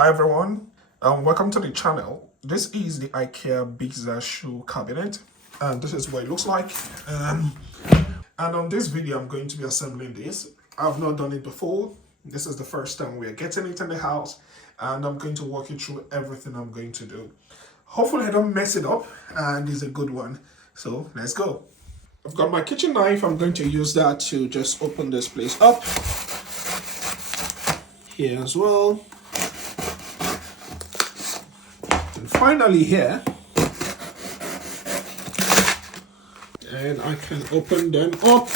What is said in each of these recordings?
Hi everyone, welcome to the channel. This is the IKEA BISSA Shoe Cabinet, and this is what it looks like. And on this video, I'm going to be assembling this. I've not done it before. This is the first time we are getting it in the house, and I'm going to walk you through everything I'm going to do. Hopefully I don't mess it up, and it's a good one. So let's go. I've got my kitchen knife. I'm going to use that to just open this place up. Here as well. Finally here, and I can open them up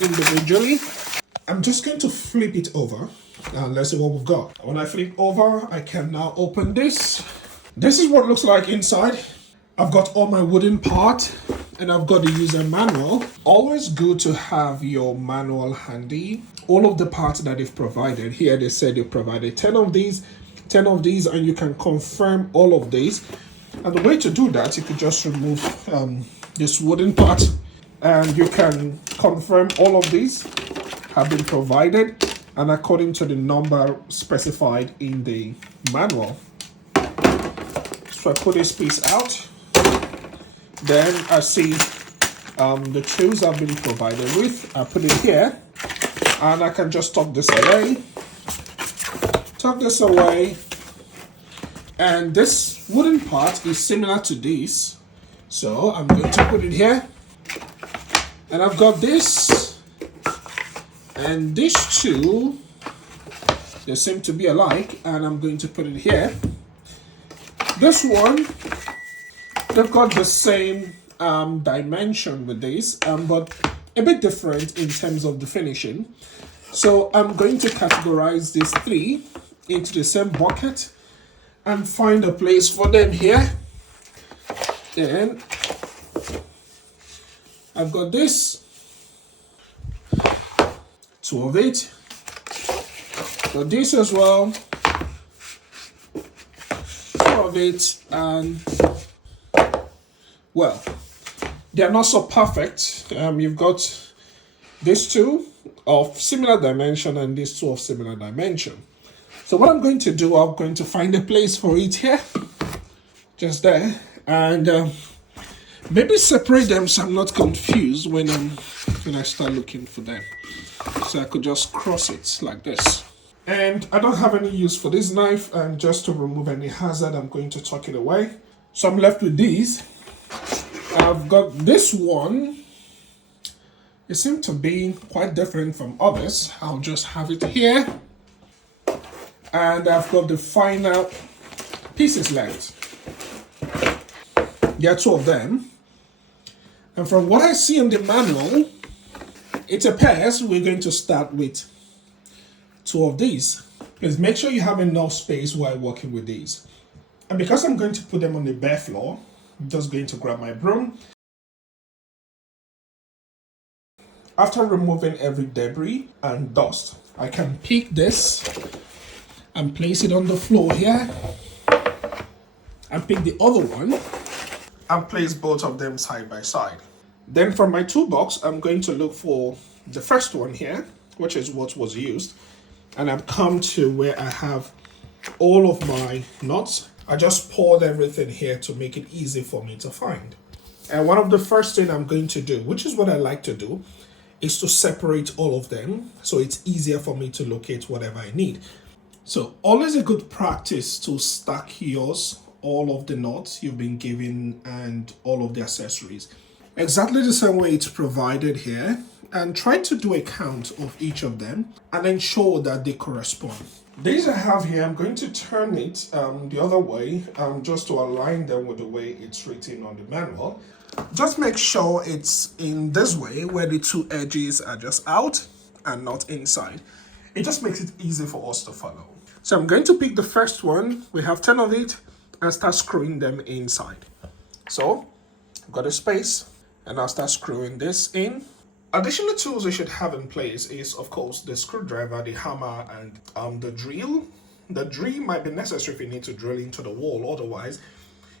individually. I'm just going to flip it over and let's see what we've got. When I flip over, I can now open this. This is what it looks like inside. I've got all my wooden part and I've got the user manual. Always good to have your manual handy. All of the parts that they've provided here, they said they provided 10 of these, and you can confirm all of these. And the way to do that, you could just remove this wooden part and you can confirm all of these have been provided and according to the number specified in the manual. So I put this piece out. Then I see the tools I've been provided with. I put it here and I can just tuck this away. And this wooden part is similar to this, so I'm going to put it here. And I've got this and these two, they seem to be alike, and I'm going to put it here. This one, they've got the same dimension with this, but a bit different in terms of the finishing. So I'm going to categorize these three into the same bucket and find a place for them here. Then I've got this, two of it. Got this as well, two of it, and well, they're not so perfect. You've got these two of similar dimension and these two of similar dimension. So what I'm going to do, I'm going to find a place for it here, just there, and maybe separate them so I'm not confused when I start looking for them. So I could just cross it like this. And I don't have any use for this knife, and just to remove any hazard, I'm going to tuck it away. So I'm left with these. I've got this one. It seems to be quite different from others. I'll just have it here. And I've got the final pieces left. There are two of them. And from what I see in the manual, it appears we're going to start with two of these. Please make sure you have enough space while working with these. And because I'm going to put them on the bare floor, I'm just going to grab my broom. After removing every debris and dust, I can pick this and place it on the floor here, and pick the other one and place both of them side by side. Then from my toolbox, I'm going to look for the first one here, which is what was used, and I've come to where I have all of my nuts. I just poured everything here to make it easy for me to find. And one of the first thing I'm going to do, which is what I like to do, is to separate all of them so it's easier for me to locate whatever I need. So always a good practice to stack all of the nuts you've been given and all of the accessories exactly the same way it's provided here, and try to do a count of each of them and ensure that they correspond. These I have here, I'm going to turn it the other way just to align them with the way it's written on the manual. Just make sure it's in this way where the two edges are just out and not inside. It just makes it easy for us to follow. So I'm going to pick the first one. We have 10 of it, and start screwing them inside. So I've got a space and I'll start screwing this in. Additional tools you should have in place is, of course, the screwdriver, the hammer, and the drill. The drill might be necessary if you need to drill into the wall, otherwise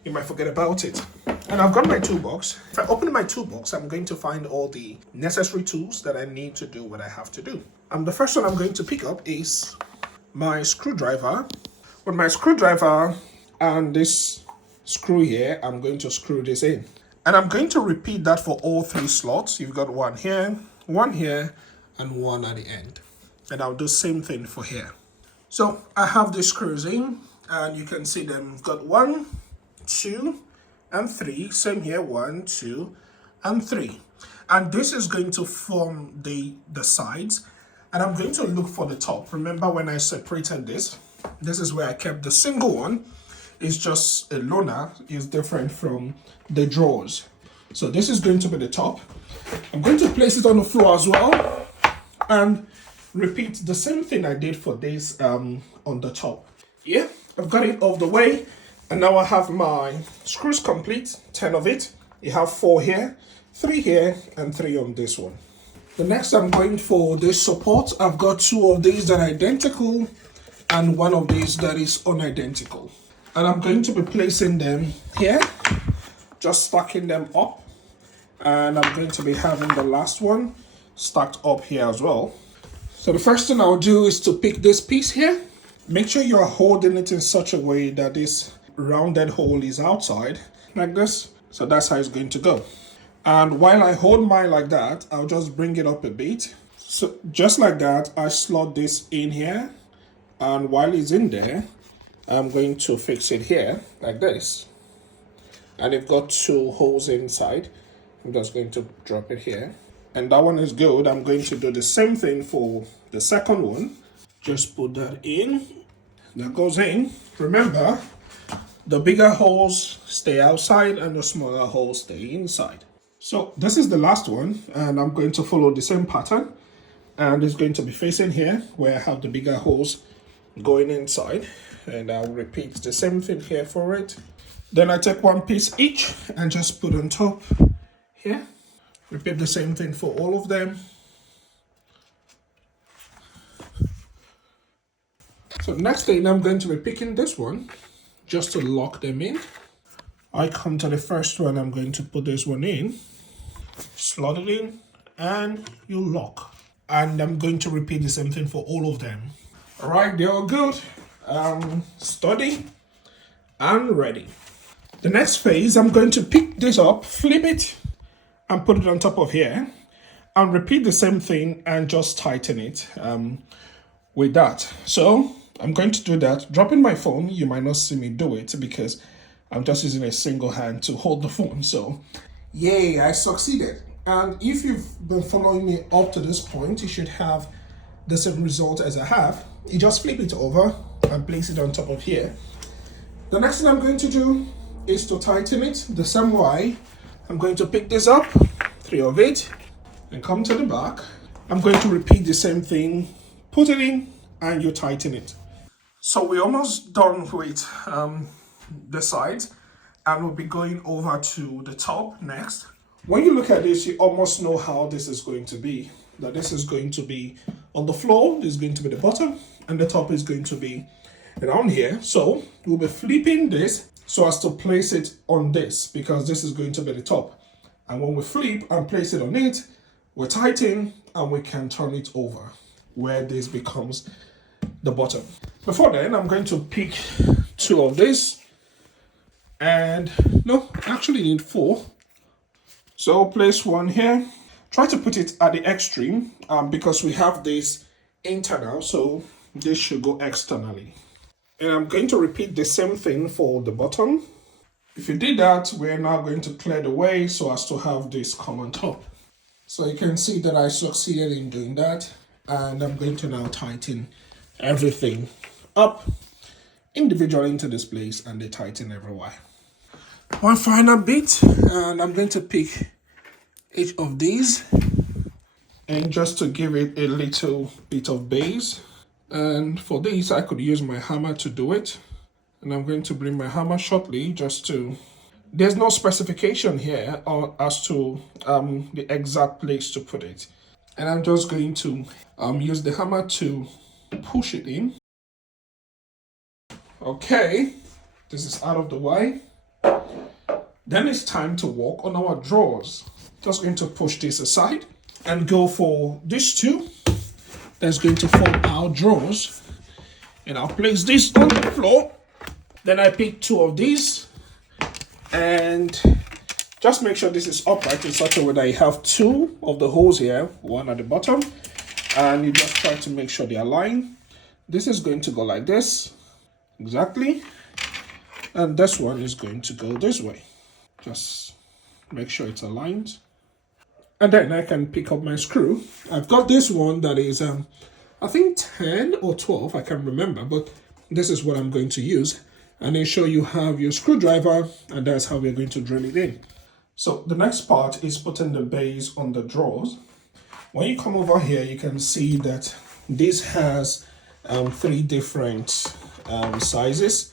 you might forget about it. And I've got my toolbox. If I open my toolbox, I'm going to find all the necessary tools that I need to do what I have to do. The first one I'm going to pick up is my screwdriver, With my screwdriver and this screw here, I'm going to screw this in. And I'm going to repeat that for all 3 slots. You've got one here, and one at the end. And I'll do same thing for here. So I have the screws in, and you can see them. I've got 1, 2, and 3. Same here, 1, 2, and 3. And this is going to form the sides. And I'm going to look for the top. Remember when I separated this? This is where I kept the single one. It's just a loaner. It's different from the drawers. So this is going to be the top. I'm going to place it on the floor as well. And repeat the same thing I did for this on the top. Yeah, I've got it off the way. And now I have my screws complete, 10 of it. You have 4 here, 3 here, and 3 on this one. The next I'm going for this support. I've got 2 of these that are identical and 1 of these that is unidentical. And I'm going to be placing them here, just stacking them up. And I'm going to be having the last one stacked up here as well. So the first thing I'll do is to pick this piece here. Make sure you're holding it in such a way that this rounded hole is outside, like this. So that's how it's going to go. And while I hold mine like that, I'll just bring it up a bit. So just like that, I slot this in here. And while it's in there, I'm going to fix it here, like this. And it's got 2 holes inside. I'm just going to drop it here. And that one is good. I'm going to do the same thing for the second one. Just put that in. That goes in. Remember, the bigger holes stay outside and the smaller holes stay inside. So this is the last one, and I'm going to follow the same pattern. And it's going to be facing here, where I have the bigger holes going inside. And I'll repeat the same thing here for it. Then I take 1 piece each and just put on top here. Repeat the same thing for all of them. So next thing, I'm going to be picking this one just to lock them in. I come to the first one, I'm going to put this one in, slot it in, and you lock. And I'm going to repeat the same thing for all of them. All right, they're all good. Steady and ready. The next phase, I'm going to pick this up, flip it, and put it on top of here, and repeat the same thing and just tighten it with that. So I'm going to do that. Dropping my phone, you might not see me do it because I'm just using a single hand to hold the phone. So yay, I succeeded. And if you've been following me up to this point, you should have the same result as I have. You just flip it over and place it on top of here. The next thing I'm going to do is to tighten it the same way. I'm going to pick this up, 3 of it, and come to the back. I'm going to repeat the same thing, put it in, and you tighten it. So we're almost done with the sides, and we'll be going over to the top next. When you look at this, you almost know how this is going to be. That this is going to be on the floor, this is going to be the bottom, and the top is going to be around here. So we'll be flipping this so as to place it on this, because this is going to be the top. And when we flip and place it on it, we tighten and we can turn it over where this becomes the bottom. Before then, I'm going to pick 2 of this, and no, I actually need 4. So place 1 here. Try to put it at the extreme because we have this internal, so this should go externally. And I'm going to repeat the same thing for the bottom. If you did that, we're now going to clear the way so as to have this come on top. So you can see that I succeeded in doing that. And I'm going to now tighten everything up individually into this place, and they tighten everywhere. One final bit, and I'm going to pick each of these, and just to give it a little bit of base. And for this, I could use my hammer to do it. And I'm going to bring my hammer shortly just to... There's no specification here as to the exact place to put it. And I'm just going to use the hammer to push it in. Okay, this is out of the way. Then it's time to work on our drawers. Just going to push this aside and go for these 2. That's going to form our drawers. and I'll place this on the floor. Then I pick 2 of these and just make sure this is upright in such a way that you have 2 of the holes here, 1 at the bottom, and you just try to make sure they align. This is going to go like this, exactly, and this one is going to go this way. Just make sure it's aligned. And then I can pick up my screw. I've got this one that is, I think 10 or 12, I can't remember, but this is what I'm going to use. And ensure you have your screwdriver, and that's how we're going to drill it in. So the next part is putting the base on the drawers. When you come over here, you can see that this has 3 different sizes,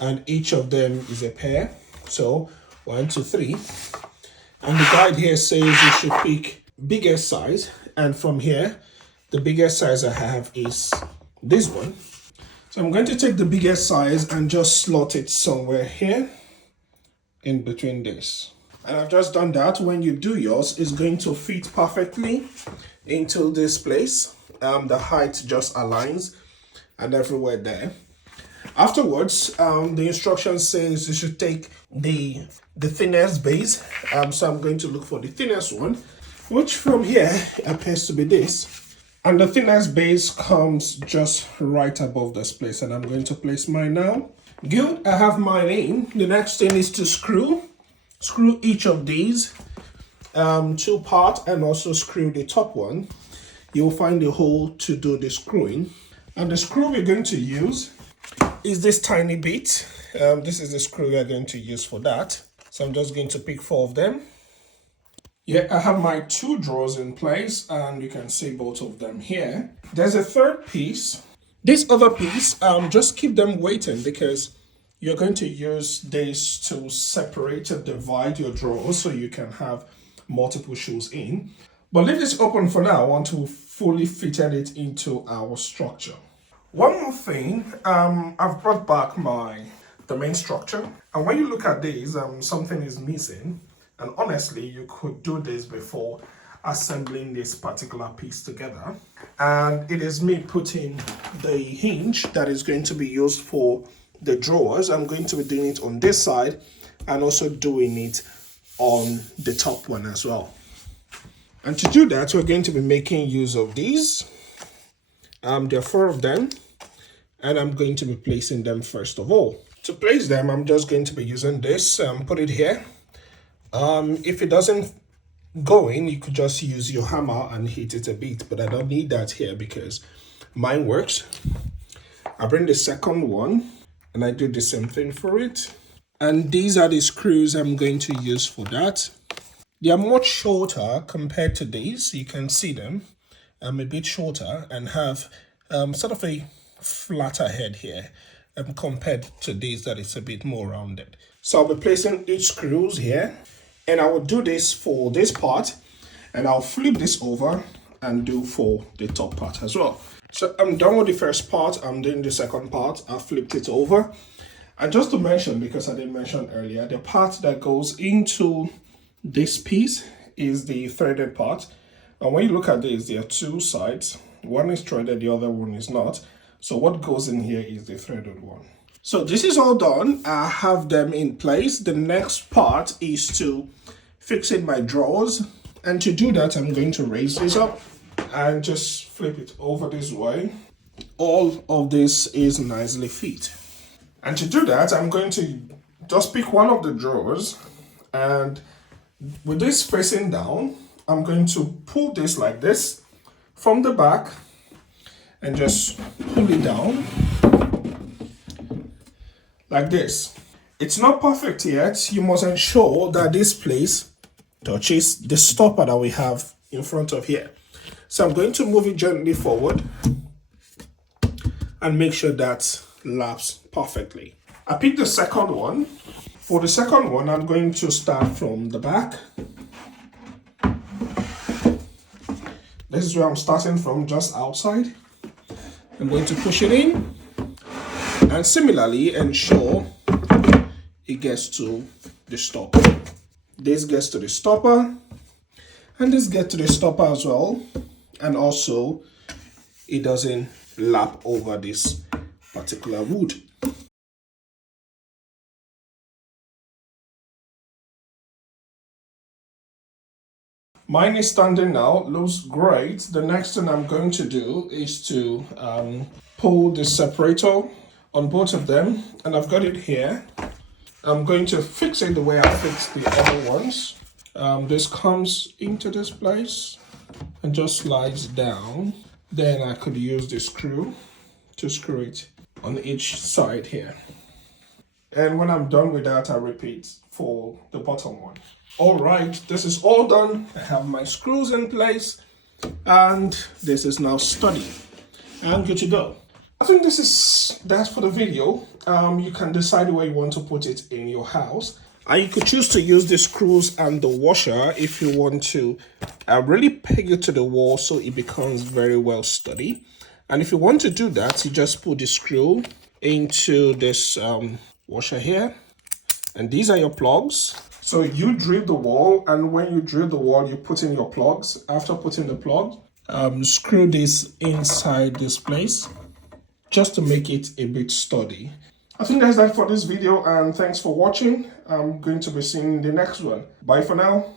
and each of them is a pair. So 1, 2, 3. And the guide here says you should pick biggest size, and from here, the biggest size I have is this one. So I'm going to take the biggest size and just slot it somewhere here in between this. And I've just done that. When you do yours, it's going to fit perfectly into this place. The height just aligns and everywhere there. Afterwards, the instruction says you should take the thinnest base. So I'm going to look for the thinnest one, which from here appears to be this. And the thinnest base comes just right above this place, and I'm going to place mine now. Good, I have mine in. The next thing is to screw each of these 2 parts, and also screw the top one. You'll find a hole to do the screwing. And the screw we're going to use is this tiny bit. This is the screw we are going to use for that. So I'm just going to pick 4 of them. Yeah, I have my 2 drawers in place, and you can see both of them here. There's a third piece. This other piece, just keep them waiting, because you're going to use this to separate and divide your drawers so you can have multiple shoes in. But leave this open for now until we fully fitted it into our structure. One more thing, I've brought back the main structure, and when you look at these, something is missing. And honestly, you could do this before assembling this particular piece together. And it is me putting the hinge that is going to be used for the drawers. I'm going to be doing it on this side and also doing it on the top one as well. And to do that, we're going to be making use of these. There are 4 of them, and I'm going to be placing them first of all. To place them, I'm just going to be using this, put it here. If it doesn't go in, you could just use your hammer and hit it a bit, but I don't need that here because mine works. I bring the second one and I do the same thing for it. And these are the screws I'm going to use for that. They are much shorter compared to these. You can see them. A bit shorter and have sort of a flatter head here compared to these that is a bit more rounded. So I'll be placing each screws here. And I will do this for this part, and I'll flip this over and do for the top part as well. So I'm done with the first part, I'm doing the second part. I flipped it over. And just to mention, because I didn't mention earlier, the part that goes into this piece is the threaded part. And when you look at this, there are 2 sides. One is threaded, the other one is not. So what goes in here is the threaded one. So this is all done. I have them in place. The next part is to fix in my drawers. And to do that, I'm going to raise this up and just flip it over this way. All of this is nicely fit. And to do that, I'm going to just pick one of the drawers, and with this facing down, I'm going to pull this like this from the back and just pull it down like this. It's not perfect yet. You must ensure that this place touches the stopper that we have in front of here. So I'm going to move it gently forward and make sure that laps perfectly. I picked the second one. For the second one, I'm going to start from the back. This is where I'm starting from, just outside. I'm going to push it in. And similarly, ensure it gets to the stopper. This gets to the stopper, and this gets to the stopper as well. And also, it doesn't lap over this particular wood. Mine is standing now, looks great. The next thing I'm going to do is to pull the separator on both of them, and I've got it here. I'm going to fix it the way I fixed the other ones. This comes into this place and just slides down. Then I could use the screw to screw it on each side here. And when I'm done with that, I repeat for the bottom one. All right, this is all done. I have my screws in place, and this is now sturdy. I'm good to go. I think that's for the video. You can decide where you want to put it in your house. And you could choose to use the screws and the washer if you want to really peg it to the wall so it becomes very well sturdy. And if you want to do that, you just put the screw into this washer here. And these are your plugs. So you drill the wall, and when you drill the wall, you put in your plugs. After putting the plug, screw this inside this place just to make it a bit sturdy. I think that's that for this video, and thanks for watching. I'm going to be seeing the next one. Bye for now.